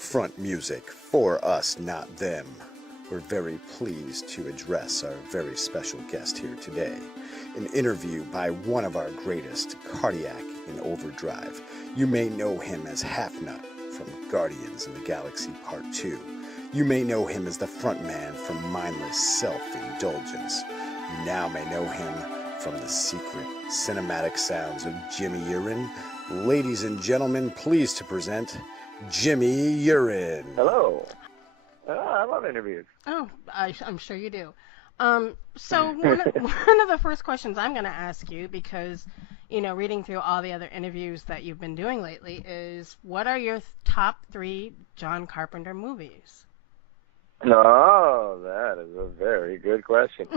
Front music for us, not them. We're very pleased to address our very special guest here today. An interview by one of our greatest, Cardiac In Overdrive. You may know him as Half Nut from Guardians of the Galaxy Part 2. You may know him as the frontman from Mindless Self-Indulgence. You now may know him from the secret cinematic sounds of Jimmy Urine. Ladies and gentlemen, pleased to present Jimmy Urine. Hello. I love interviews. Oh, I'm sure you do. So one of the first questions I'm going to ask you, because, you know, reading through all the other interviews that you've been doing lately, is what are your top 3 John Carpenter movies? Oh, that is a very good question.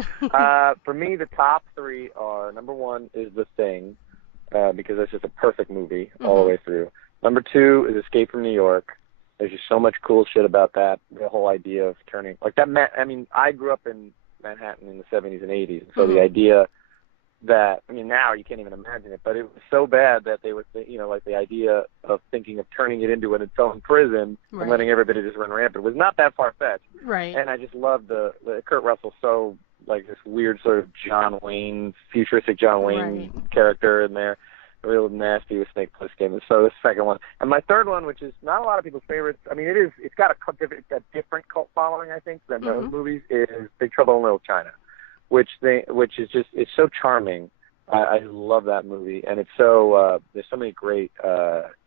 For me, the top 3 are, number 1 is The Thing, because it's just a perfect movie all the way through. Number 2 is Escape from New York. There's just so much cool shit about that. The whole idea of turning, like that. I mean, I grew up in Manhattan in the 70s and 80s, so the idea that, I mean, now you can't even imagine it, but it was so bad that they were, you know, like the idea of thinking of turning it into its own prison and letting everybody just run rampant was not that far-fetched. Right. And I just loved the Kurt Russell, so like this weird sort of John Wayne, futuristic John Wayne character in there. Real nasty with Snake Plissken. So the second one. And my third one, which is not a lot of people's favorites, I mean, it's got a different cult following, I think, than those movies, is Big Trouble in Little China, which is just, it's so charming. I love that movie. And it's so, there's so many great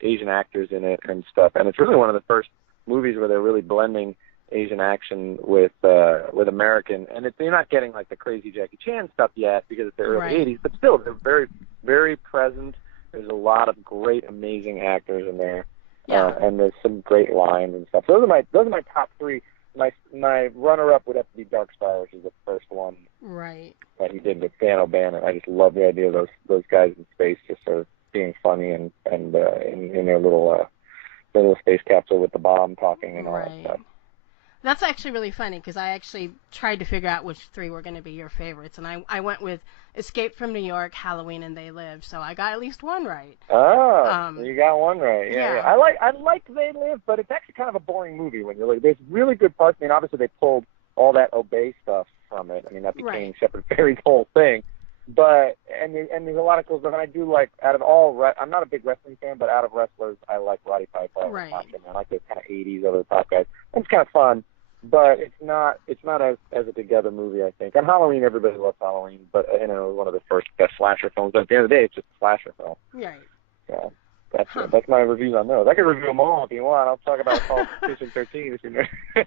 Asian actors in it and stuff. And it's really one of the first movies where they're really blending Asian action with American. And you're not getting like the crazy Jackie Chan stuff yet because it's the early 80s, but still, they're very, very present. There's a lot of great, amazing actors in there, and there's some great lines and stuff. So those are my top 3. My runner-up would have to be Dark Star, which is the first one that he did with Dan O'Bannon. I just love the idea of those guys in space just sort of being funny and in their little space capsule with the bomb talking and all that stuff. That's actually really funny, because I actually tried to figure out which 3 were going to be your favorites, and I went with Escape from New York, Halloween, and They Live, so I got at least one right. Oh, you got one right. Yeah. I like They Live, but it's actually kind of a boring movie when you're like, there's really good parts. I mean, obviously they pulled all that Obey stuff from it. I mean, that became Shepard Fairey's whole thing. But and there's a lot of cool stuff, and I do like, out of all, I'm not a big wrestling fan, but out of wrestlers, I like Roddy Piper. I like those kind of 80s over the top guys. It's kind of fun, but it's not as a together movie, I think. And Halloween, everybody loves Halloween, but you know, one of the first best slasher films. But at the end of the day, it's just a slasher film. Right. So that's my reviews on those. I could review them all if you want. I'll talk about Call Station 13 if you know.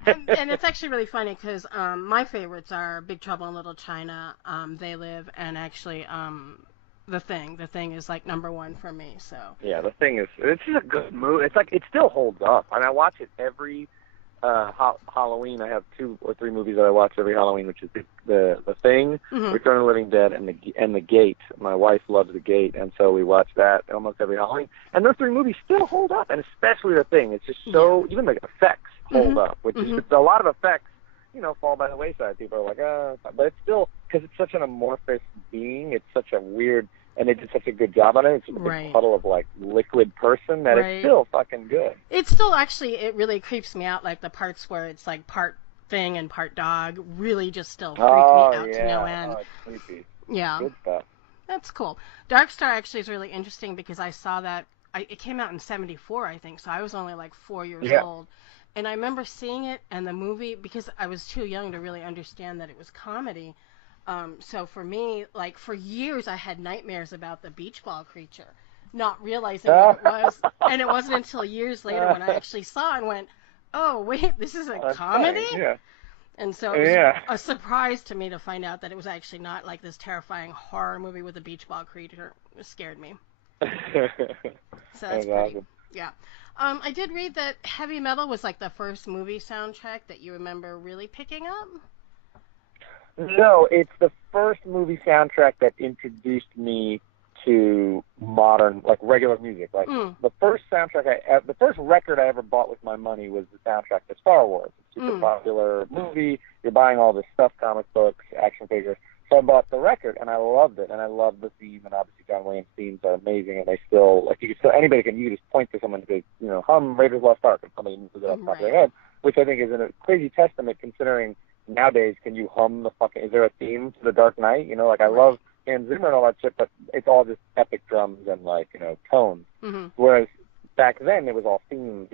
and it's actually really funny, because my favorites are Big Trouble in Little China, They Live, and actually The Thing. The Thing is like number 1 for me. So yeah, The Thing it's just a good movie. It's like, it still holds up. I mean, I watch it every Halloween. I have 2 or 3 movies that I watch every Halloween, which is the Thing, Return of the Living Dead, and the Gate. My wife loves The Gate, and so we watch that almost every Halloween. And those 3 movies still hold up, and especially The Thing. It's just so, even the effects hold up, which is a lot of effects, you know, fall by the wayside. People are like, but it's still, because it's such an amorphous being. It's such a weird. And they did such a good job on it. It's a big puddle of, like, liquid person that it's still fucking good. It's still, actually, it really creeps me out, like the parts where it's like part thing and part dog really just still freak me out to no end. Oh, it's creepy. Yeah. Good stuff. That's cool. Dark Star actually is really interesting, because I saw that, it came out in 1974, I think, so I was only like 4 years old. And I remember seeing it and the movie, because I was too young to really understand that it was comedy. So for me, like, for years I had nightmares about the beach ball creature, not realizing what it was. And it wasn't until years later when I actually saw it and went, oh, wait, this is a comedy? Funny. Yeah. And so it was a surprise to me to find out that it was actually not like this terrifying horror movie with a beach ball creature. It scared me. So that's pretty, awesome. Yeah. I did read that Heavy Metal was like the first movie soundtrack that you remember really picking up. No, it's the first movie soundtrack that introduced me to modern, like, regular music. Like, the first soundtrack the first record I ever bought with my money was the soundtrack to Star Wars. It's a super popular movie. You're buying all this stuff, comic books, action figures. So I bought the record, and I loved it, and I loved the theme, and obviously John Wayne's themes are amazing, and they still, like, you can just point to someone and say, hum Raiders Lost Ark, and somebody knows it off the top of their head, which I think is a crazy testament considering nowadays, can you hum is there a theme to The Dark Knight? I love Hans Zimmer and all that shit, but it's all just epic drums and, tones. Mm-hmm. Whereas back then, it was all themes,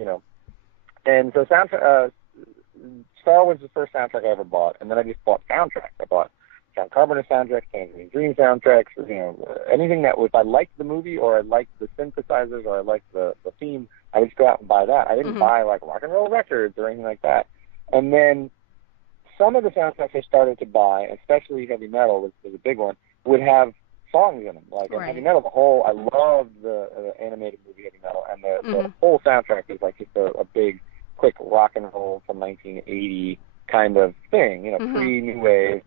And so Star Wars was the first soundtrack I ever bought, and then I just bought soundtracks. I bought John Carpenter soundtracks, Tangerine Dream soundtracks, anything that if I liked the movie or I liked the synthesizers or I liked the theme, I would just go out and buy that. I didn't buy rock and roll records or anything like that. And then some of the soundtracks I started to buy, especially heavy metal was a big one, would have songs in them. Like in heavy metal, I loved the animated movie Heavy Metal, and the whole soundtrack is like just a big, quick rock and roll from 1980 kind of thing, pre-new wave,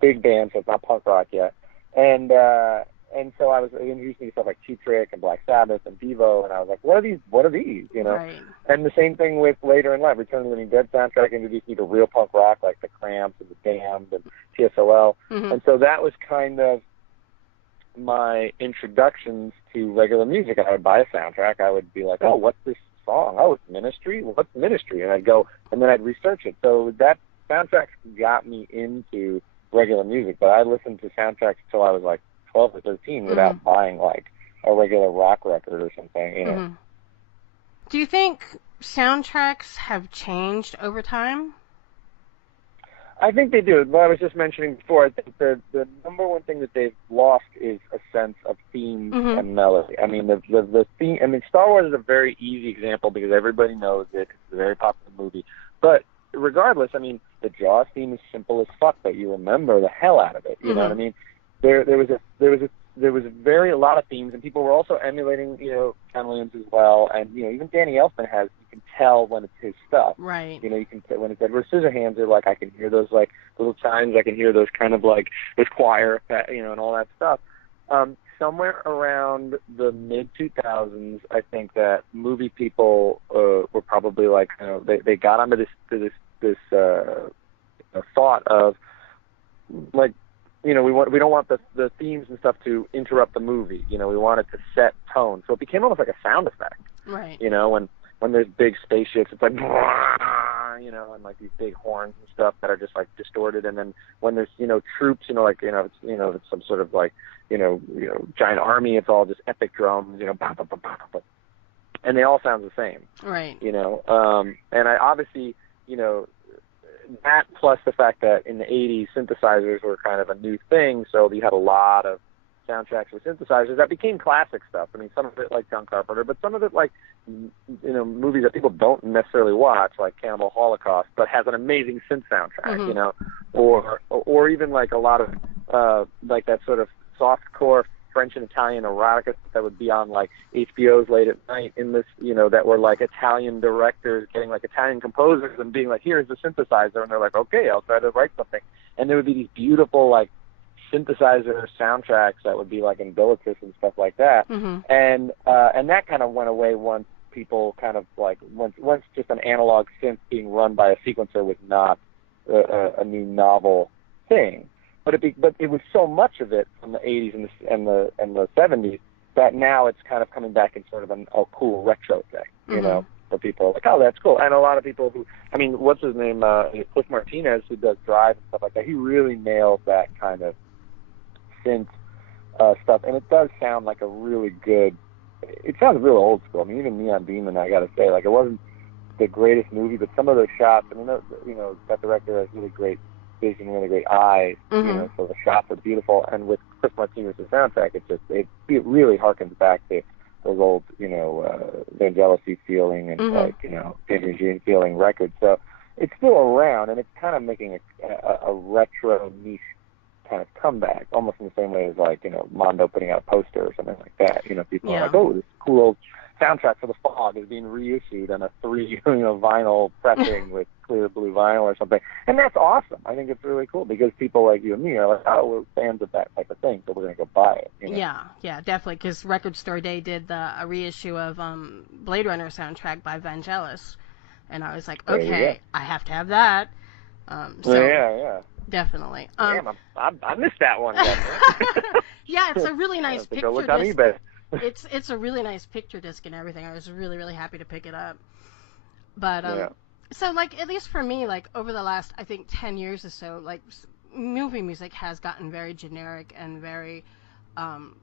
big band, so it's not punk rock yet. And so I was introducing to stuff like Cheap Trick and Black Sabbath and Devo, and I was like, what are these? Right. And the same thing with later in life, Return of the Living Dead soundtrack introduced me to real punk rock like the Cramps and the Damned and TSOL. And so that was kind of my introductions to regular music. I would buy a soundtrack. I would be like, oh, what's this song? Oh, it's Ministry? What's Ministry? And I'd go, and then I'd research it. So that soundtrack got me into regular music, but I listened to soundtracks until I was like 12 or 13 without buying like a regular rock record or something, Do you think soundtracks have changed over time? I think they do. What I was just mentioning before, I think the number one thing that they've lost is a sense of theme and melody. I mean, the theme. I mean, Star Wars is a very easy example because everybody knows it. It's a very popular movie. But regardless, I mean, the Jaws theme is simple as fuck, but you remember the hell out of it. You know what I mean? There was a lot of themes, and people were also emulating, John Williams as well, and even Danny Elfman has. You can tell when it's his stuff. Right. You can tell when it's Edward Scissorhands. They're like, I can hear those like little chimes. I can hear those kind of like this choir, and all that stuff. Somewhere around the mid 2000s, I think that movie people were probably like, they got onto this thought of like. We don't want the themes and stuff to interrupt the movie. We want it to set tone. So it became almost like a sound effect. Right. When there's big spaceships, it's like, and like these big horns and stuff that are just like distorted. And then when there's, troops, it's some sort of like, giant army, it's all just epic drums, bah, bah, bah, bah, bah. And they all sound the same. Right. And I obviously, that plus the fact that in the 80s synthesizers were kind of a new thing, so you had a lot of soundtracks with synthesizers that became classic stuff. I mean, some of it like John Carpenter, but some of it like movies that people don't necessarily watch, like Cannibal Holocaust, but has an amazing synth soundtrack, or even like a lot of like that sort of softcore French and Italian erotica that would be on like HBO's late at night in this, that were like Italian directors getting like Italian composers and being like, here's the synthesizer, and they're like, okay, I'll try to write something. And there would be these beautiful like synthesizer soundtracks that would be like in Umbilicus and stuff like that. And that kind of went away once people kind of like once just an analog synth being run by a sequencer was not a new novel thing. But it was so much of it from the 80s and the 70s that now it's kind of coming back in sort of a cool retro thing, where people are like, oh, that's cool. And a lot of people who, I mean, what's his name, Cliff Martinez, who does Drive and stuff like that, he really nails that kind of synth stuff. And it does sound like a really good, it sounds real old school. I mean, even Neon Demon, I got to say, like, it wasn't the greatest movie, but some of those shots, I mean, that director has really great vision, really great eyes, so the shots are beautiful. And with Chris Martinez's soundtrack, it really harkens back to those old, Vangelis feeling and like, Jimmy Urine feeling records. So it's still around, and it's kind of making a retro niche kind of comeback, almost in the same way as like, Mondo putting out a poster or something like that. People are like, oh, this cool old soundtrack for The Fog is being reissued on a 3 vinyl pressing with clear blue vinyl or something, and that's awesome. I think it's really cool because people like you and me are like, oh, we're fans of that type of thing, so we're gonna go buy it. Yeah, definitely. Because Record Store Day did a reissue of Blade Runner soundtrack by Vangelis, and I was like, okay, I have to have that. Yeah. Definitely. Damn, I missed that one. Yeah, it's a really nice I go picture look on disc. eBay. It's a really nice picture disc and everything. I was really, really happy to pick it up. But Yeah. so like at least for me, like over the last I think 10 years or so, like movie music has gotten very generic and very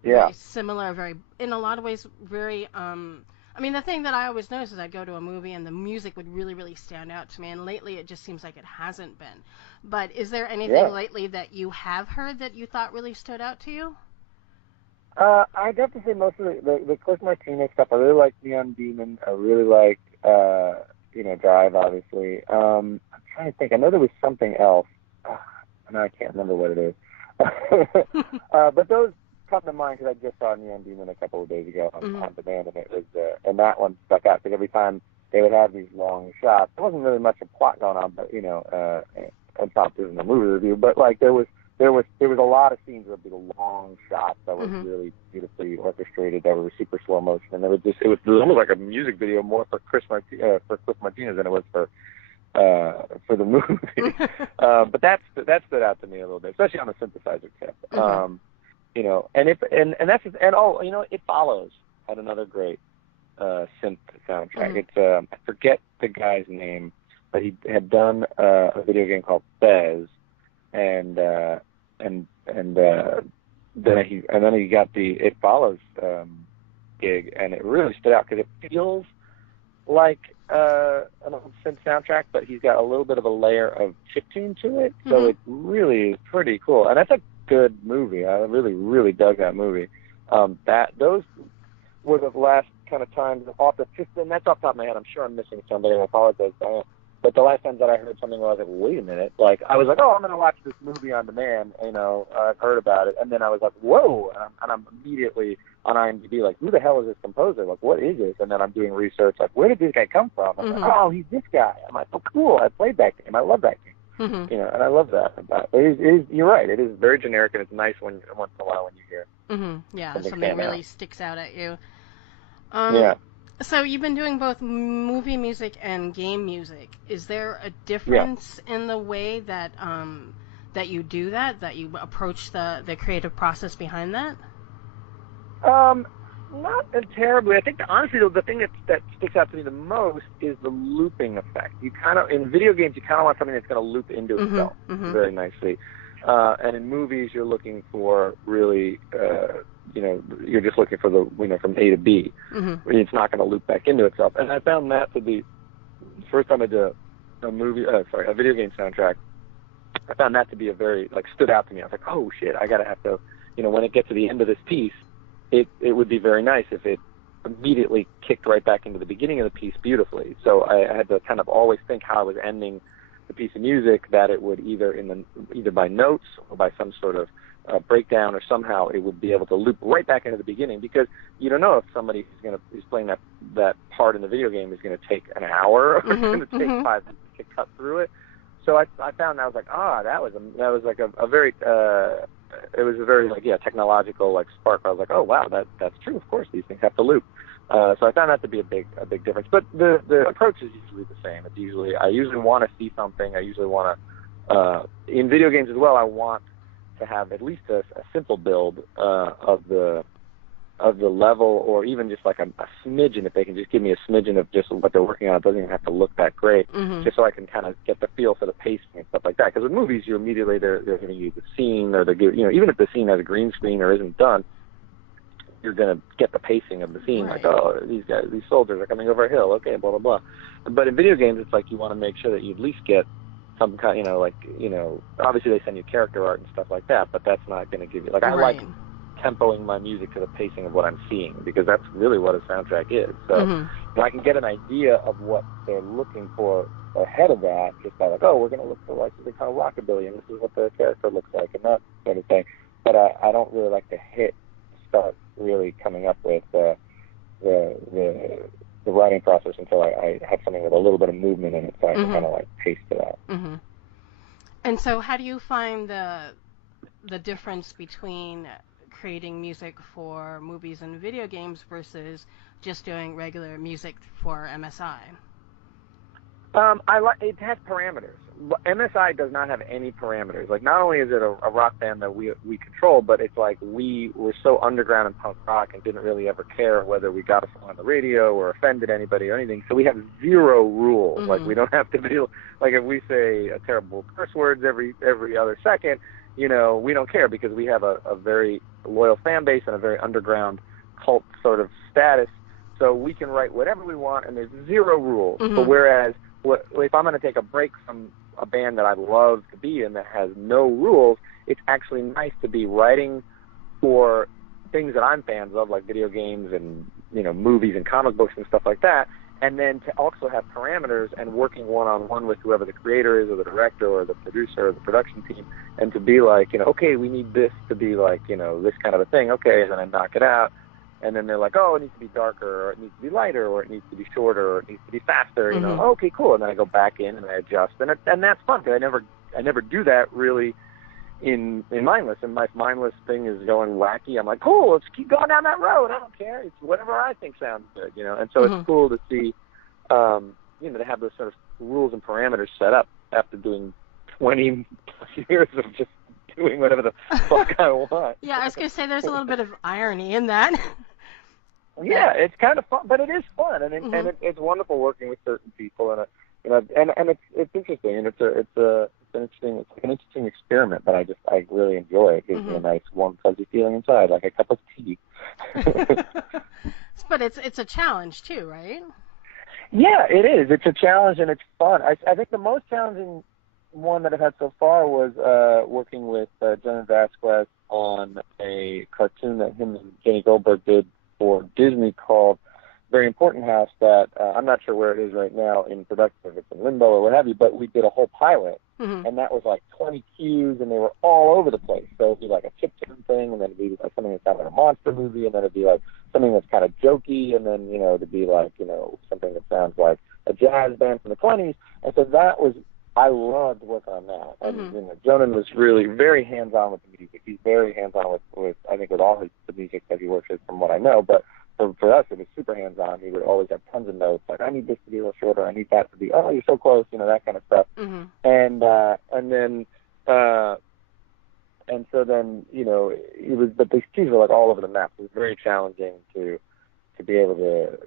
very similar, very in a lot of ways very I mean the thing that I always notice is I go to a movie and the music would really, really stand out to me, and lately it just seems like it hasn't been. But is there anything lately that you have heard that you thought really stood out to you? I definitely say most of the Cliff Martinez stuff. I really like Neon Demon. I really like Drive, obviously. I'm trying to think. I know there was something else. No, I can't remember what it is. But those come to mind because I just saw Neon Demon a couple of days ago on demand, and it was and that one stuck out because every time they would have these long shots, there wasn't really much of plot going on, but and not in the movie review, but like there was a lot of scenes that would be long shots that were really beautifully orchestrated, that were super slow motion, and it was almost like a music video more for Cliff Martinez than it was for the movie. But that stood out to me a little bit, especially on the synthesizer tip. It Follows had another great synth soundtrack. It's I forget the guy's name, but he had done a video game called Fez, and then he got the It Follows gig, and it really stood out because it feels like an old synth soundtrack, but he's got a little bit of a layer of chiptune to it, so it really is pretty cool. And that's a good movie. I really, really dug that movie. Those were the last kind of times and that's off the top of my head. I'm sure I'm missing somebody, and I apologize. But the last time that I heard something where I was like, wait a minute, like I was like, oh, I'm going to watch this movie on demand, I've heard about it, and then I was like, whoa, and I'm immediately on IMDb like, who the hell is this composer? Like, what is this? And then I'm doing research, like, where did this guy come from? I'm like, oh, he's this guy. I'm like, oh, cool, I played that game. I love that game. And I love that. You're right. It is very generic, and it's nice once in a while when you hear. Yeah, something really sticks out at you. Yeah. So you've been doing both movie music and game music. Is there a difference in the way that that you do that you approach the creative process behind that? Not terribly. I think honestly the thing that sticks out to me the most is the looping effect. You kind of in video games you kind of want something that's going to loop into itself very nicely, and in movies you're looking for really. You're just looking for the from A to B. It's not going to loop back into itself. And I found that to be the first time I did a video game soundtrack. I found that to be a very stood out to me. I was like, oh shit, I gotta have to, when it gets to the end of this piece, it would be very nice if it immediately kicked right back into the beginning of the piece beautifully. So I had to kind of always think how I was ending the piece of music, that it would either by notes or by some sort of breakdown, or somehow it would be able to loop right back into the beginning, because you don't know if somebody who's playing that part in the video game is going to take an hour or going to take 5 minutes to cut through it. So I found I was like, that was like a very it was a very technological spark. I was like, oh wow, that's true. Of course, these things have to loop. So I found that to be a big difference. But the approach is usually the same. I usually want to see something. I usually want to in video games as well. I want to have at least a simple build of the level, or even just like a smidgen. If they can just give me a smidgen of just what they're working on, it doesn't even have to look that great. Just so I can kind of get the feel for the pacing and stuff like that. Because with movies, you immediately they're giving you the scene, or even if the scene has a green screen or isn't done, you're gonna get the pacing of the scene. Right. Like, oh, these soldiers are coming over a hill. Okay, blah blah blah. But in video games, it's like you want to make sure that you at least get some kind, obviously they send you character art and stuff like that, but that's not going to give you, I like tempoing my music to the pacing of what I'm seeing, because that's really what a soundtrack is. So I can get an idea of what they're looking for ahead of that, just by we're going to look for they call rockabilly, and this is what the character looks like, and that sort of thing. But I don't really like to start really coming up with the writing process until I have something with a little bit of movement in it, so I can kind of pace to that. And so how do you find the difference between creating music for movies and video games versus just doing regular music for MSI? It has parameters. MSI does not have any parameters. Like, not only is it a rock band that we control, but it's like we were so underground and punk rock and didn't really ever care whether we got a song on the radio or offended anybody or anything. So we have zero rules. Mm-hmm. Like, we don't have to be like, if we say a terrible curse words every other second, you know, we don't care, because we have a very loyal fan base and a very underground cult sort of status. So we can write whatever we want, and there's zero rules. Mm-hmm. But whereas if I'm going to take a break from a band that I love to be in that has no rules, it's actually nice to be writing for things that I'm fans of, like video games and, you know, movies and comic books and stuff like that, and then to also have parameters and working one-on-one with whoever the creator is or the director or the producer or the production team, and to be like, you know, okay, we need this to be like, you know, this kind of a thing, okay, and then I knock it out. And then they're like, oh, it needs to be darker, or it needs to be lighter, or it needs to be shorter, or it needs to be faster. You know, okay, cool. And then I go back in and I adjust, and that's fun, because I never do that really in mindless. And my mindless thing is going wacky. I'm like, cool, let's keep going down that road. I don't care. It's whatever I think sounds good, you know. And so it's cool to see, you know, to have those sort of rules and parameters set up after doing 20 years of just doing whatever the fuck I want. Yeah, I was gonna say there's a little bit of irony in that. Yeah, it's kind of fun, but it is fun, and it's wonderful working with certain people, and you know, and it's interesting, and it's an interesting experiment, but I really enjoy it. It gives me a nice warm fuzzy feeling inside, like a cup of tea. But it's a challenge too, right? Yeah, it is. It's a challenge and it's fun. I think the most challenging one that I've had so far was working with Jonah Vasquez on a cartoon that him and Jenny Goldberg did for Disney called Very Important House, that I'm not sure where it is right now in production, if it's in limbo or what have you, but we did a whole pilot, and that was like 20 cues, and they were all over the place. So it'd be like a chiptune thing, and then it'd be like something that sounded like a monster movie, and then it'd be like something that's kind of jokey, and then, you know, it'd be like, you know, something that sounds like a jazz band from the 20s. And so that was, I loved working on that. And you know, Jonan was really very hands-on with the music. He's very hands-on with I think, with all the music that he works with, from what I know. But for us, it was super hands-on. He would always have tons of notes, like, I need this to be a little shorter, I need that to be, oh, you're so close, you know, that kind of stuff. And so then, you know, it was, but these cues were like all over the map. It was very challenging to be able to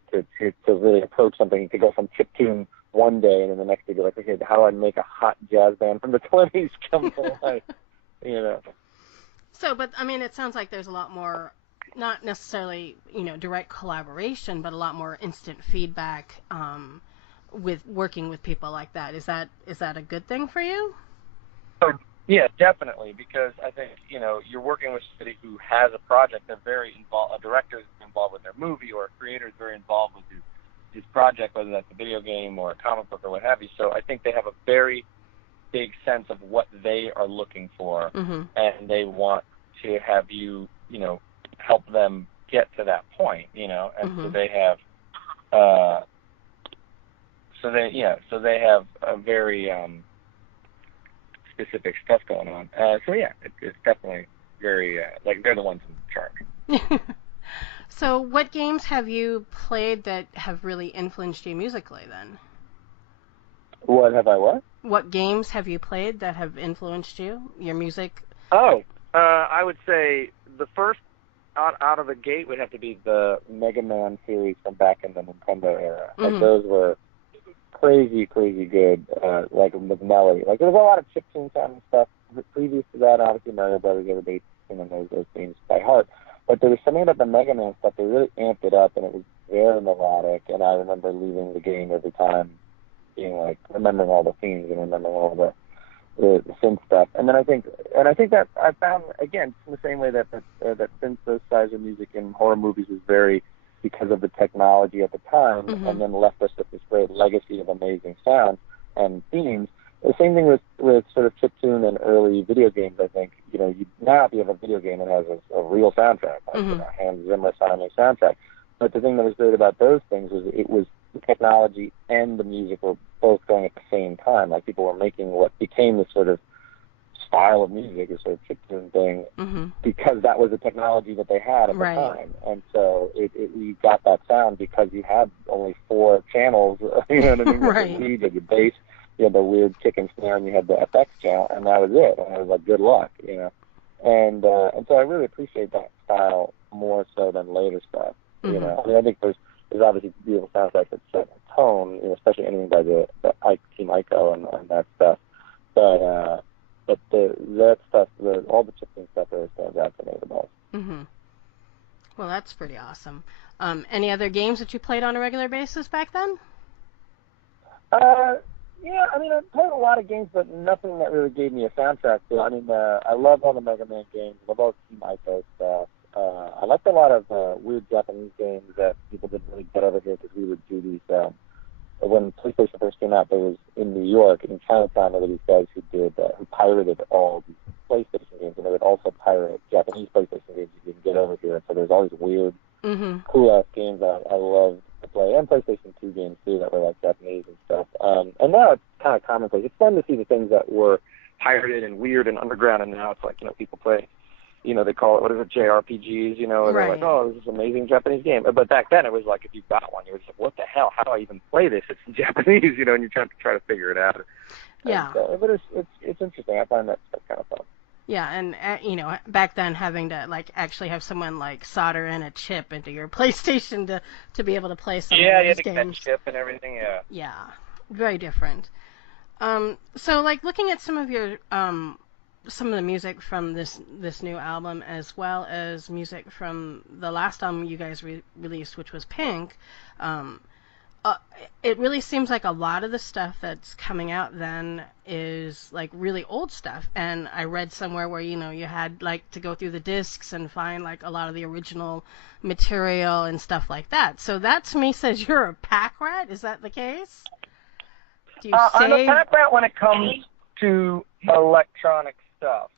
really approach something, to go from chiptune one day and then the next day be like, okay, how do I make a hot jazz band from the 20s come to life, you know? So, but I mean, it sounds like there's a lot more, not necessarily, you know, direct collaboration, but a lot more instant feedback with working with people like that. Is that a good thing for you? Oh, yeah, definitely, because I think, you know, you're working with somebody who has a project. They're very involved. A director is involved with their movie, or a creator is very involved with his project, whether that's a video game or a comic book or what have you. So I think they have a very big sense of what they are looking for, and they want to have you, you know, help them get to that point, you know. And so they have, so they have a very specific stuff going on. So yeah, it's definitely very like they're the ones in charge. So what games have you played that have really influenced you musically then? What have I what? What games have you played that have influenced you, your music? Oh, I would say the first out of the gate would have to be the Mega Man series from back in the Nintendo era. Like, those were crazy good, like with melody. Like, there was a lot of chiptune sounding stuff. Previous to that, obviously Mario Brothers, everybody, you know, knows those themes by heart. But there was something about the Mega Man stuff that really amped it up, and it was very melodic. And I remember leaving the game every time being like, remembering all the themes and remembering all the synth stuff. And then I think that I found, again, in the same way that synthesizer music in horror movies was very, because of the technology at the time, and then left us with this great legacy of amazing sounds and themes. The same thing with sort of chiptune and early video games, I think. You know, now if you have a video game that has a real soundtrack, like you know, Hans Zimmer sounding soundtrack. But the thing that was great about those things was it was the technology and the music were both going at the same time. Like, people were making what became this sort of style of music, a sort of chiptune thing, because that was the technology that they had at the time. And so we got that sound because you had only 4 channels, you know what I mean? Your lead, your bass, you had the weird kick and snare, and you had the FX channel, and that was it. And it was like, good luck, you know. And so I really appreciate that style more so than later stuff. You know, I mean, I think there's obviously beautiful soundtracks that set a tone, you know, especially anything by the Team Ico and that stuff. But that stuff, all the chiptune stuff really stands out to me the most. Mm-hmm. Well, that's pretty awesome. Any other games that you played on a regular basis back then? Yeah, I mean, I played a lot of games, but nothing that really gave me a soundtrack to it. I mean, I love all the Mega Man games. I love all the Team Ico stuff. I liked a lot of weird Japanese games that people didn't really get over here because we would do these. When PlayStation first came out, there was in New York, in Chinatown, there were these guys who pirated all these PlayStation games, and they would also pirate Japanese PlayStation games you didn't get over here. And so there's all these weird, cool-ass games I loved to play, and PlayStation 2 games, too, that were, like, Japanese and stuff. And now it's kind of commonplace. It's fun to see the things that were pirated and weird and underground, and now it's like, you know, people play, you know, they call it, what is it, JRPGs, you know, and they're like, oh, this is an amazing Japanese game. But back then it was like, if you got one, you were just like, what the hell? How do I even play this? It's in Japanese, you know, and you're trying to figure it out. Yeah. But it's interesting. I find that stuff kind of fun. Yeah, and you know, back then having to like actually have someone like solder in a chip into your PlayStation to be able to play some of those games. Yeah, you had to get that chip and everything. Yeah. Yeah, very different. So like looking at some of the music from this new album, as well as music from the last album you guys released, which was Pink. It really seems like a lot of the stuff that's coming out then is like really old stuff. And I read somewhere where, you know, you had like to go through the discs and find like a lot of the original material and stuff like that. So that to me says you're a pack rat. Is that the case? Do you I'm a pack rat when it comes to electronic stuff.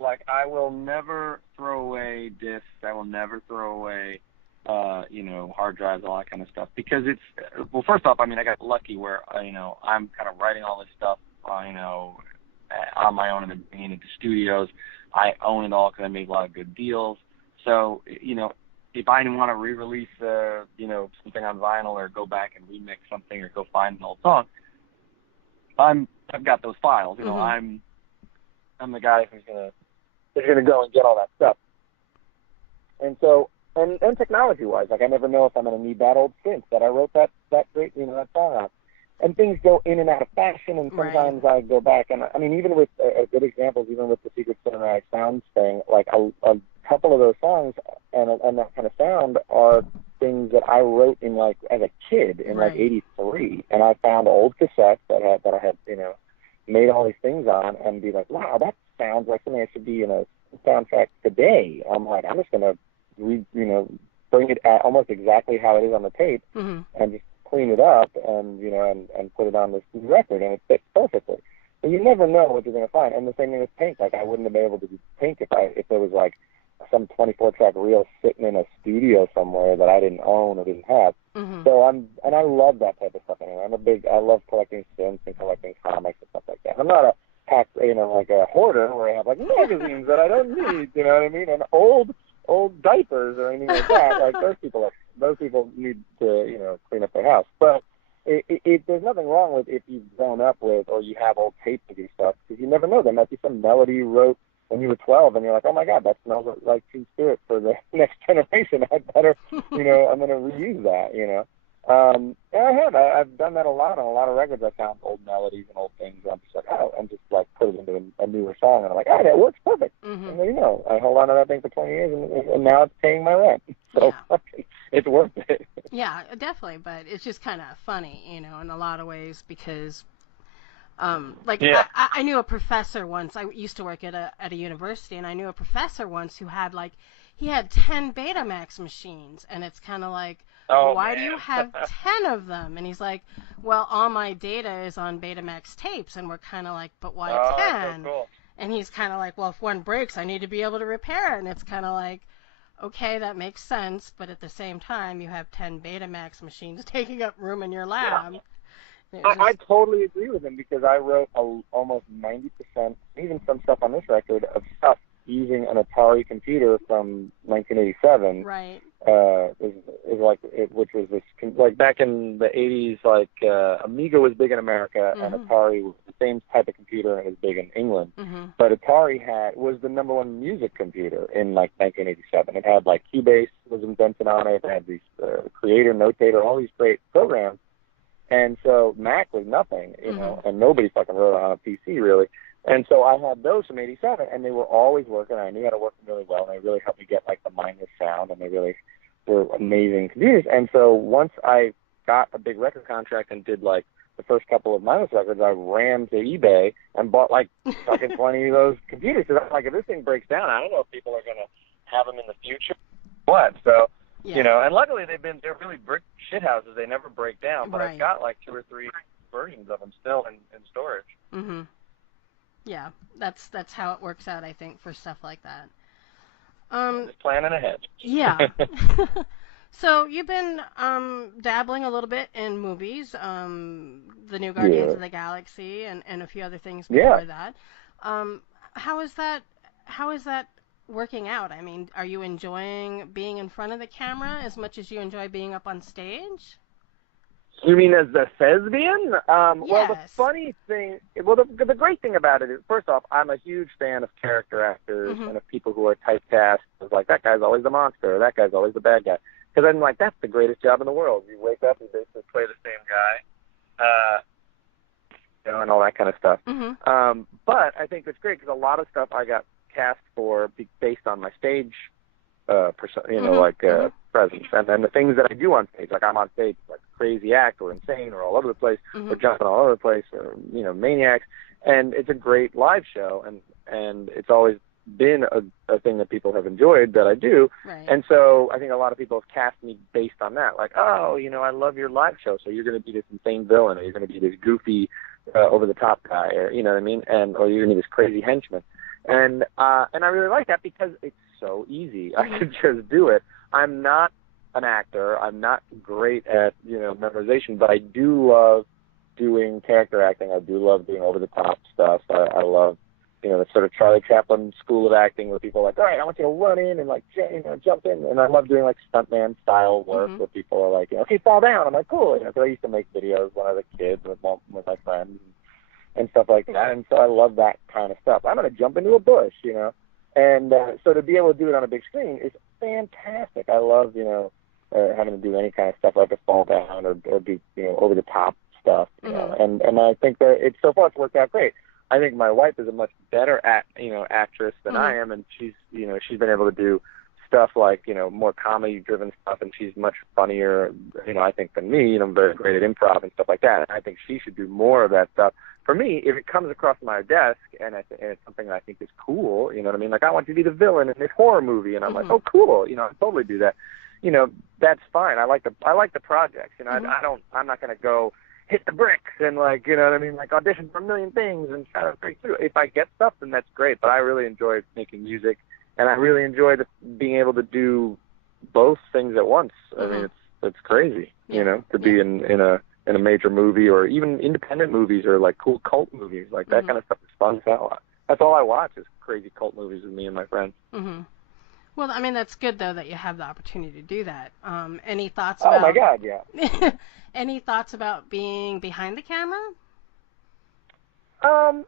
Like, I will never throw away discs. I will never throw away you know, hard drives, all that kind of stuff. Because it's, well, first off, I mean, I got lucky where, you know, I'm kind of writing all this stuff, you know, on my own in the studios. I own it all because I made a lot of good deals. So, you know, if I want to re-release, you know, something on vinyl or go back and remix something or go find an old song, I've got those files. You know, I'm the guy who's gonna go and get all that stuff. And so, and technology-wise, like, I never know if I'm going to need that old synth that I wrote that great, you know, that song on. And things go in and out of fashion, and sometimes I go back, and I mean, even with a good example, even with the Secret Cinematic Sounds thing, like a couple of those songs and that kind of sound are things that I wrote in, like, as a kid in like '83, and I found old cassettes that I had, you know, made all these things on, and be like, wow, that sounds like something that should be in a soundtrack today. I'm like, I'm just gonna bring it at almost exactly how it is on the tape, and just clean it up, and you know, and put it on this record, and it fits perfectly. But you never know what you're going to find. And the same thing with Pink. Like, I wouldn't have been able to do Pink if there was like some 24-track reel sitting in a studio somewhere that I didn't own or didn't have. So I love that type of stuff. Anyway, I love collecting synths and collecting comics and stuff like that. I'm not a pack, you know, like a hoarder where I have like magazines that I don't need. You know what I mean? And old diapers or anything like that. Like, those people need to, you know, clean up their house. But there's nothing wrong with if you've grown up with or you have old tapes of these stuff, because you never know. There might be some melody you wrote when you were 12, and you're like, oh my God, that smells like Teen Spirit for the next generation. I'd better, you know, I'm going to reuse that, you know. And I've done that a lot on a lot of records. I found old melodies and old things, and I'm just like, oh, and just like put it into a newer song, and I'm like, oh, that works perfect. And then, you know, I hold on to that thing for 20 years, and now it's paying my rent. So it's worth it. Yeah, definitely. But it's just kind of funny, you know, in a lot of ways, because I knew a professor once. I used to work at a university, and I knew a professor once who had he had 10 Betamax machines, and it's kind of like, why do you have 10 of them? And he's like, well, all my data is on Betamax tapes. And we're kind of like, but why 10? So cool. And he's kind of like, well, if one breaks, I need to be able to repair it. And it's kind of like, okay, that makes sense. But at the same time, you have 10 Betamax machines taking up room in your lab. Yeah. I totally agree with him, because I wrote almost 90%, even some stuff on this record, of stuff using an Atari computer from 1987. Right. which was this, like back in the 80s, like Amiga was big in America, and Atari was the same type of computer, and it was big in England. But Atari was the #1 music computer in like 1987. It had like Cubase was invented on it. It had these Creator, Notator, all these great programs. And so Mac was nothing, you know, and nobody fucking wrote on a PC really. And so I had those from 87, and they were always working. I knew how to work them really well, and they really helped me get like the mindless sound, and they really were amazing computers. And so once I got a big record contract and did like the first couple of mindless records, I ran to eBay and bought like fucking 20 of those computers. Because I'm like, if this thing breaks down, I don't know if people are gonna have them in the future. What? So you know, and luckily they're really brick shit houses. They never break down. But I've got like 2 or 3 versions of them still in storage. Yeah, that's how it works out, I think, for stuff like that. Just planning ahead. Yeah. So you've been dabbling a little bit in movies, the new Guardians of the Galaxy, and a few other things before that. How is that working out? I mean, are you enjoying being in front of the camera as much as you enjoy being up on stage? You mean as the thespian? Yes. Well, the funny thing, the great thing about it is, first off, I'm a huge fan of character actors and of people who are typecast. It's like, that guy's always the monster, or that guy's always the bad guy. Because I'm like, that's the greatest job in the world. You wake up and basically play the same guy, you know, and all that kind of stuff. But I think it's great because a lot of stuff I got cast for based on my stage presence, and then the things that I do on stage, like I'm on stage like crazy act or insane or all over the place or jumping all over the place or, you know, maniacs, and it's a great live show, and it's always been a thing that people have enjoyed that I do, and so I think a lot of people have cast me based on that, like, oh, you know, I love your live show, so you're going to be this insane villain, or you're going to be this goofy over the top guy, or, you know what I mean, or you're going to be this crazy henchman. And I really like that because it's so easy. I can just do it. I'm not an actor. I'm not great at, you know, memorization, but I do love doing character acting. I do love doing over-the-top stuff. I love, you know, the sort of Charlie Chaplin school of acting where people are like, all right, I want you to run in and, like, you know, jump in. And I love doing, like, stuntman style work where people are like, okay, fall down. I'm like, cool. You know, because I used to make videos when I was a kid with my friends and stuff like that, and so I love that kind of stuff. I'm going to jump into a bush, you know, and so to be able to do it on a big screen is fantastic. I love, you know, having to do any kind of stuff like to fall down or do, you know, over the top stuff, you know, and I think that so far it's worked out great. I think my wife is a much better actress than I am, and she's been able to do stuff like, you know, more comedy-driven stuff, and she's much funnier, you know, I think, than me. You know, I'm very great at improv and stuff like that, and I think she should do more of that stuff. For me, if it comes across my desk and it's something that I think is cool, you know what I mean? Like, I want you to be the villain in this horror movie, and I'm like, oh, cool, you know, I'd totally do that. You know, that's fine. I like the projects. You know, I'm not going to go hit the bricks and, like, you know what I mean, like audition for a million things and try to break through. If I get stuff, then that's great. But I really enjoy making music, and I really enjoy being able to do both things at once. I mean, it's crazy, you know, to be in a major movie, or even independent movies, or like cool cult movies, like that kind of stuff is fun. That's all I watch is crazy cult movies with me and my friends. Well, I mean, that's good though that you have the opportunity to do that. Any thoughts about? Oh my God, yeah. Any thoughts about being behind the camera? I've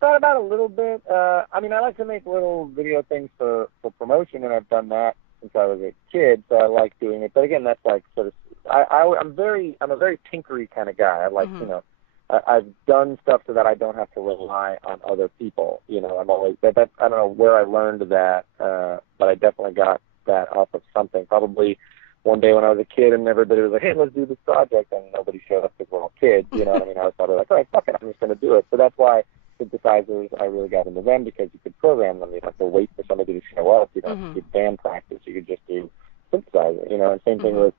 thought about it a little bit. I mean, I like to make little video things for promotion, and I've done that since I was a kid, so I like doing it. But again, that's like sort of, I'm a very tinkery kind of guy. I like, you know, I've done stuff so that I don't have to rely on other people. You know, I'm always, I don't know where I learned that, but I definitely got that off of something. Probably one day when I was a kid and everybody was like, hey, let's do this project, and nobody showed up because we're all kids. You know what I mean? I was probably like, all right, fuck it, I'm just going to do it. So that's why synthesizers, I really got into them, because you could program them. You don't have to wait for somebody to show up. You don't have to do band practice. You could just do synthesizer, you know, and same thing with,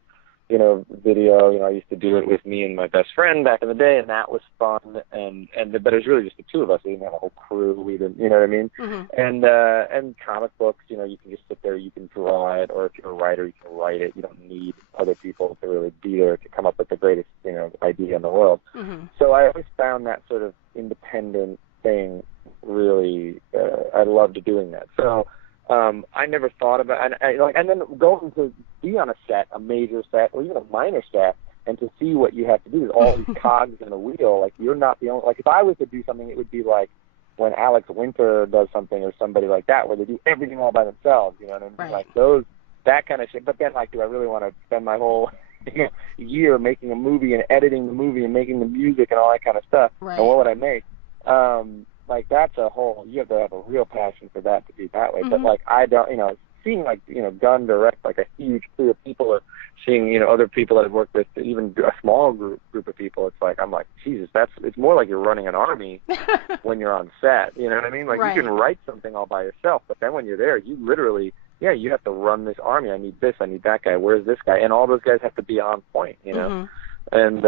you know, video. You know, I used to do it with me and my best friend back in the day, and that was fun. But it was really just the two of us. We didn't have a whole crew. We didn't, you know what I mean? And comic books, you know, you can just sit there, you can draw it, or if you're a writer, you can write it. You don't need other people to really be there to come up with the greatest, you know, idea in the world. So I always found that sort of independent thing really, I loved doing that. So I never thought about, and then going to be on a set, a major set, or even a minor set, and to see what you have to do with all these cogs in a wheel. Like, you're not the only. Like, if I was to do something, it would be like when Alex Winter does something, or somebody like that, where they do everything all by themselves. You know what I mean? Right. Like that kind of shit. But then, like, do I really want to spend my whole year making a movie and editing the movie and making the music and all that kind of stuff? Right. And what would I make? Like, that's a whole, you have to have a real passion for that to be that way. But, like, I don't, seeing, like, Gunn direct, like, a huge crew of people, or seeing, other people that I've worked with, even a small group of people, it's like, I'm like, Jesus, it's more like you're running an army when you're on set, you know what I mean? Like, right. You can write something all by yourself, but then when you're there, you literally, you have to run this army. I need this, I need that guy, where's this guy? And all those guys have to be on point, Mm-hmm. And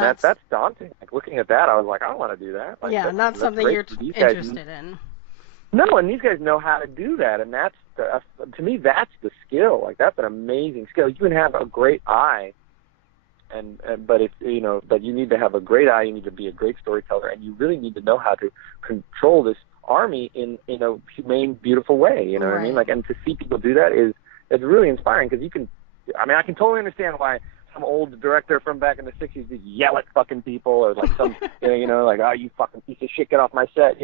that's daunting. Like, looking at that, I was like, I don't want to do that. Like, not something you're interested in. No, and these guys know how to do that, and that's to me, that's the skill. Like, that's an amazing skill. You can have a great eye, but if but you need to have a great eye. You need to be a great storyteller, and you really need to know how to control this army in a humane, beautiful way. You know what I mean? Like, and to see people do that is really inspiring, because you can. I mean, I can totally understand why some old director from back in the 60s would yell at fucking people, or like some, like, oh, you fucking piece of shit, get off my set,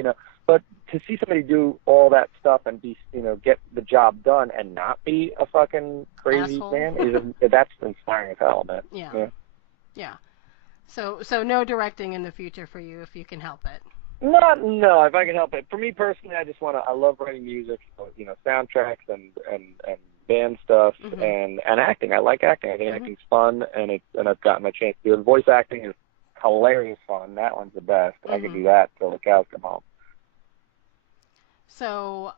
But to see somebody do all that stuff and be, get the job done and not be a fucking crazy asshole man, that's inspiring as hell, man. Yeah. So no directing in the future for you if you can help it. No, if I can help it. For me personally, I love writing music, soundtracks and band stuff, mm-hmm. and acting. I like acting. I think mm-hmm. acting's fun, and I've gotten my chance to do it. Voice acting is hilarious fun. That one's the best. Mm-hmm. I can do that till the cows come home. So,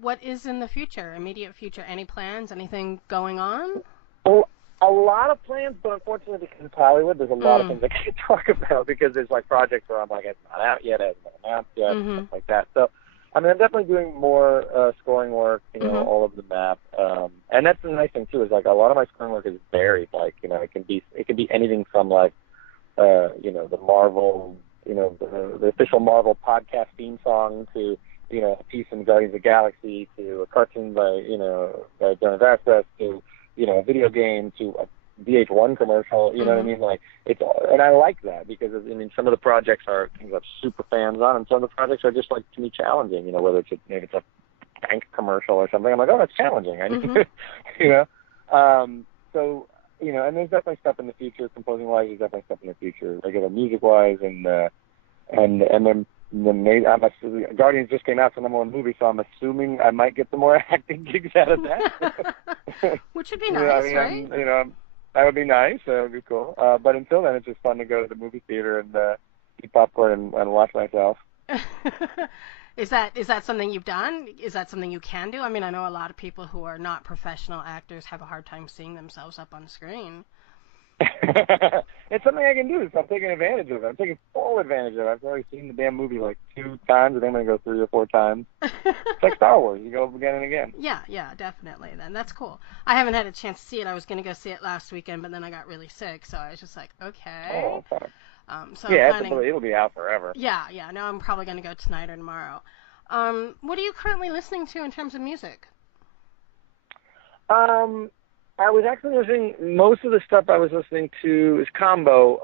what is in the future, immediate future? Any plans? Anything going on? Well, a lot of plans, but unfortunately, because it's Hollywood, there's a lot of things I can't talk about, because there's like projects where I'm like, it's not out yet, it's not announced yet, mm-hmm. stuff like that. So, I mean, I'm definitely doing more scoring work, mm-hmm. all over the map. And that's the nice thing too, is like a lot of my scoring work is varied. Like, it can be anything from like, the Marvel, the official Marvel podcast theme song to, a piece in Guardians of the Galaxy, to a cartoon by Jonah Vasquez, to, a video game, to a VH1 commercial, you know what I mean? Like, and I like that, because, some of the projects are things I'm super fans on, and some of the projects are just, like, to me, challenging, whether it's a bank commercial or something. I'm like, oh, that's challenging. I need so, and there's definitely stuff in the future, composing-wise, there's definitely stuff in the future, regular music-wise, and then Guardians just came out, so number one movie, so I'm assuming I might get some more acting gigs out of that. Which would be nice, right? That would be nice. That would be cool. But until then, it's just fun to go to the movie theater and eat popcorn and watch myself. Is that something you've done? Is that something you can do? I mean, I know a lot of people who are not professional actors have a hard time seeing themselves up on screen. It's something I can do, so I'm taking advantage of it. I'm taking full advantage of it. I've already seen the damn movie like 2 times, and I'm going to go 3 or 4 times. It's like Star Wars. You go again and again. Yeah, definitely. Then that's cool. I haven't had a chance to see it. I was going to go see it last weekend, but then I got really sick, so I was just like, okay. Oh, fuck. So yeah, it'll be out forever. Yeah. No, I'm probably going to go tonight or tomorrow. What are you currently listening to in terms of music? I was actually listening, most of the stuff I was listening to is combo.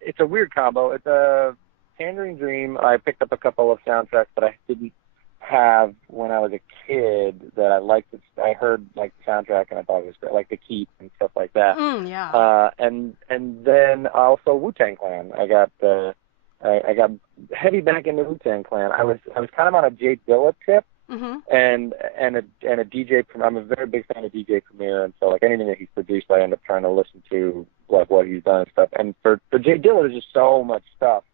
It's a weird combo. It's a Tangerine Dream. I picked up a couple of soundtracks that I didn't have when I was a kid that I liked. I heard like the soundtrack and I thought it was great, like The Keep and stuff like that. Yeah. And then also Wu-Tang Clan. I got heavy back into Wu-Tang Clan. I was kind of on a Jay Dilla tip. Mm-hmm. And a DJ. I'm a very big fan of DJ Premier, and so like anything that he's produced, I end up trying to listen to like what he's done and stuff. And for Jay Dilla, there's just so much stuff,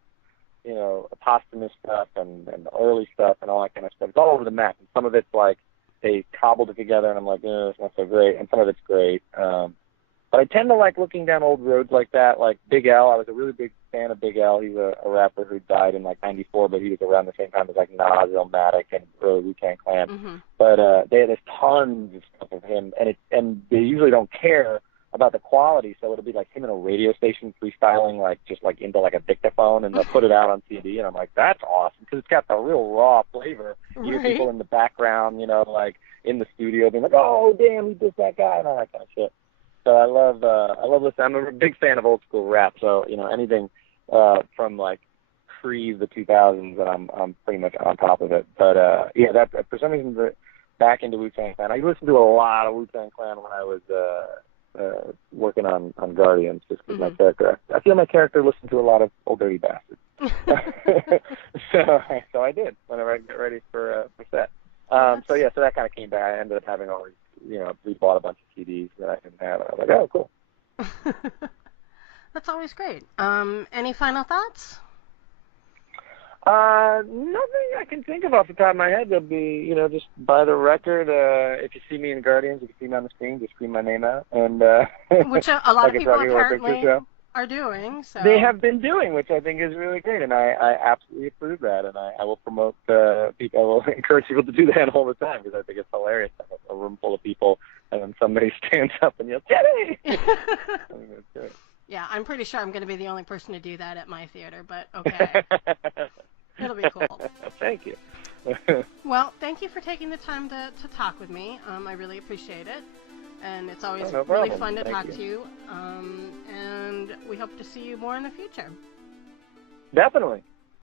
posthumous stuff and early stuff and all that kind of stuff. It's all over the map. And some of it's like they cobbled it together, and I'm like, it's not so great. And some of it's great. But I tend to like looking down old roads like that, like Big L. I was a really big fan of Big L. He's a rapper who died in like '94, but he was around the same time as like Nas, Illmatic, and early Wu-Tang Clan. Mm-hmm. But there's tons of stuff of him, and they usually don't care about the quality. So it'll be like him in a radio station freestyling, like just like into like a dictaphone, and they'll put it out on CD. And I'm like, that's awesome because it's got the real raw flavor. You hear people in the background, you know, like in the studio being like, oh damn, he did that guy and all that kind of shit. So I love listening. I'm a big fan of old school rap. So you know anything from like pre the 2000s, and I'm pretty much on top of it. But yeah, that for some reason back into Wu-Tang Clan. I listened to a lot of Wu-Tang Clan when I was working on Guardians, just because my character. I feel my character listened to a lot of Old Dirty Bastards. so I did whenever I get ready for set. So yeah, so that kind of came back. I ended up having all these, you know, we bought a bunch of CDs that I didn't have, and I was like, oh, cool. That's always great. Any final thoughts? Nothing I can think of off the top of my head. There'll be, you know, just buy the record. If you see me in Guardians, if you see me on the screen, just scream my name out. And which a lot like of people apparently are doing. So they have been doing, which I think is really great, and I absolutely approve that. And I will promote people. I will encourage people to do that all the time because I think it's hilarious to have a room full of people and then somebody stands up and yells, "Jenny!" I think that's great. Yeah, I'm pretty sure I'm going to be the only person to do that at my theater, but okay. It'll be cool. Thank you. Well, thank you for taking the time to talk with me. I really appreciate it. And it's always no really problem. fun to Thank talk you. to you. And we hope to see you more in the future. Definitely.